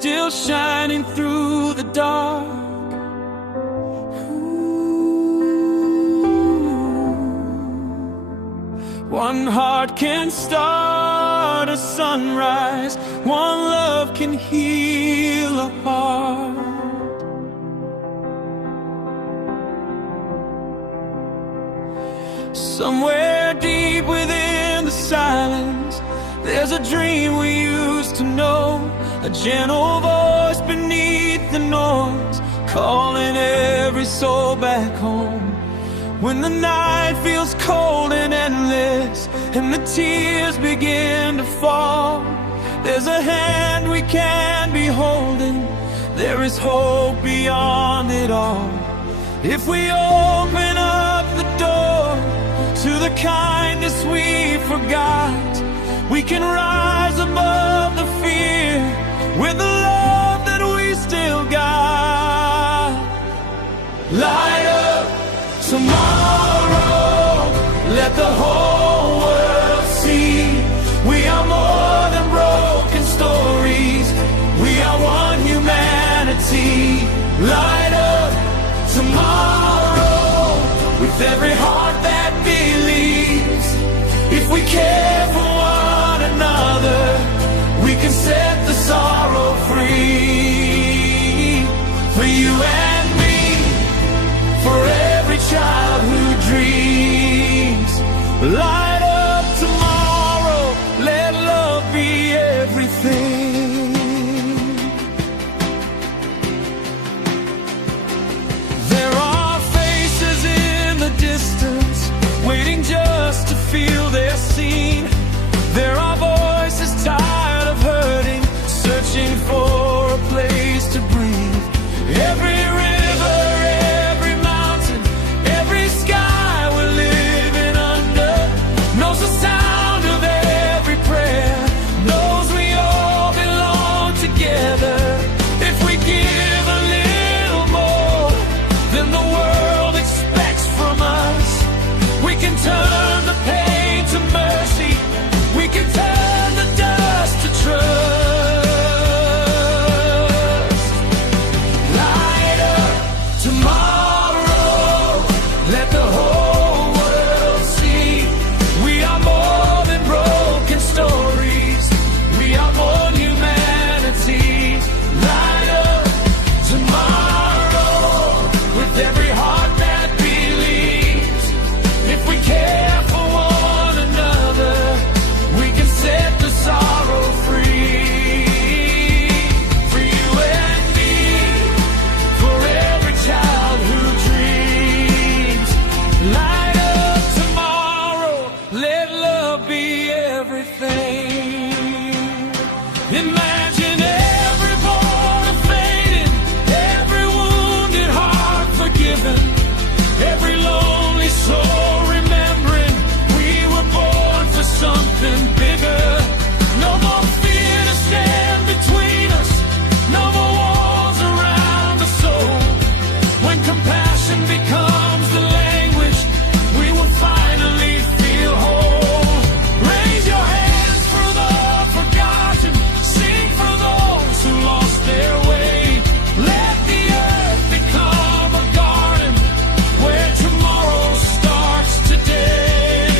still shining through the dark. One heart can start a sunrise, one love can heal a heart. Somewhere deep within the silence, there's a dream we used to know, a gentle voice beneath the noise, calling every soul back home. When the night feels cold and endless, and the tears begin to fall, there's a hand we can be holding, there is hope beyond it all. If we open up the door to the kindness we forgot, we can rise above the fear with the love that we still got. Light up tomorrow, let the whole world see we are more than broken stories, we are one humanity. Light up tomorrow with every heart that believes. If we care for one another, we can set the sorrow free. For you and me, for every child who dreams. Light up tomorrow, let love be everything. There are faces in the distance, waiting just to feel they're seen. There are voices tired of hurting, searching for a place to breathe. Every river, every mountain, every sky we're living under knows the sound of every prayer, knows we all belong together. If we give a little more than the world expects from us, we can turn the pain to mercy, we can turn the dust to trust. Light up tomorrow, let the whole world see we are more than broken stories, we are more humanity. Light up tomorrow with every heart that believes. If we care for one another, we can set the sorrow free. For you and me, for every child who dreams. Light up tomorrow, let love be everything. Imagine every born fading, every wounded heart forgiven, every lonely soul remembering we were born for something bigger. No more fear to stand between us, no more walls around the soul. When compassion becomes the language, we will finally feel whole. Raise your hands for the forgotten, sing for those who lost their way. Let the earth become a garden where tomorrow starts today.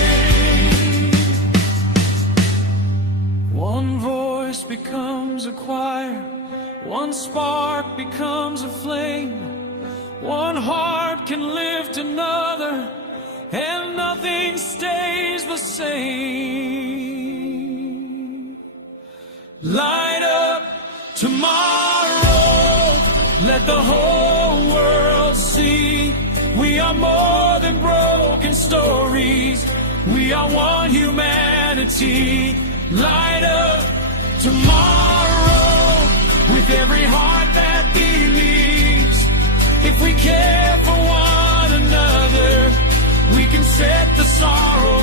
One voice becomes a choir, one spark becomes a flame, one heart can lift another, and nothing stays the same. Light up tomorrow, let the whole world see we are more than broken stories, we are one humanity. Light up tomorrow with every heart that believes. If we care for one another, we can set the sorrow